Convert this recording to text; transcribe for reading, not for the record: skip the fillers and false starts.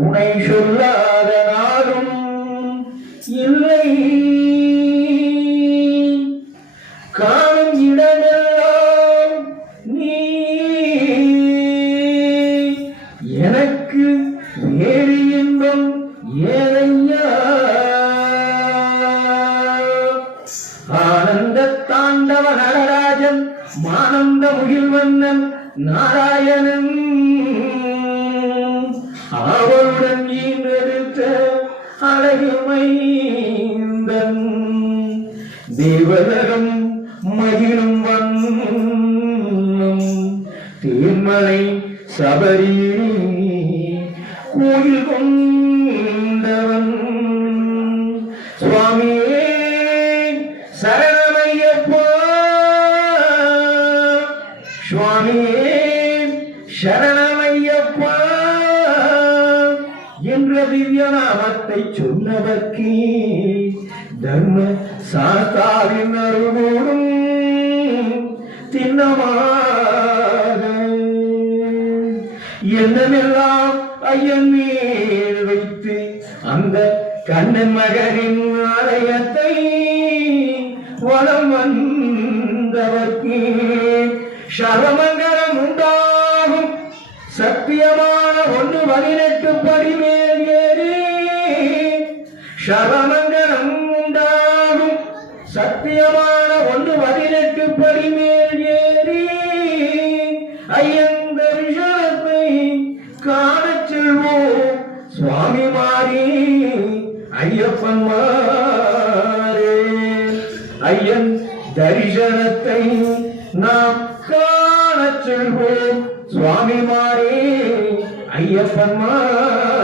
உனை சொல்லாத நாளும் இல்லை காணும் இடமெல்லாம் நீ எனக்கு வேறு இன்பம் ஏனையா ஆனந்த தாண்டவ நடராஜன் மானந்த முகில்வண்ணன் நாராயணன் அவளுடன் ஈன்றெடுத்த அழகு மைந்தன் தேவதகம் மகிழும் வண்ணம் தேன்மலை சபரி கோயில் கொண்டவன் சுவாமியே சரணமையப்பா சுவாமியே சரணமையப்பா என்ற திவ்ய நாமத்தை சொன்னவர்க்கே தர்ம சாஸ்தாவின் அருளோடும் திண்ணமாக என்னமெல்லாம் ஐயன் மேல் வைத்து அந்த கண்ணன் மகனின் ஆலயத்தை வலம் வந்தவர்க்கே சர்வமங்கலம் உண்டாகும் சத்தியமான 118 படி மேல் ஏறி சர்வமங்கலம் உண்டாகும் சத்தியமான 118 படி மேல் ஏறி ஐயன் தரிசனத்தை காணச் செல்வோம் சுவாமி மாறி ஐயப்பன் மாறே ஐயன் தரிசனத்தை நாம் காணச் செல்வோம் சுவாமி மாறே ஐயப்பன் மாறே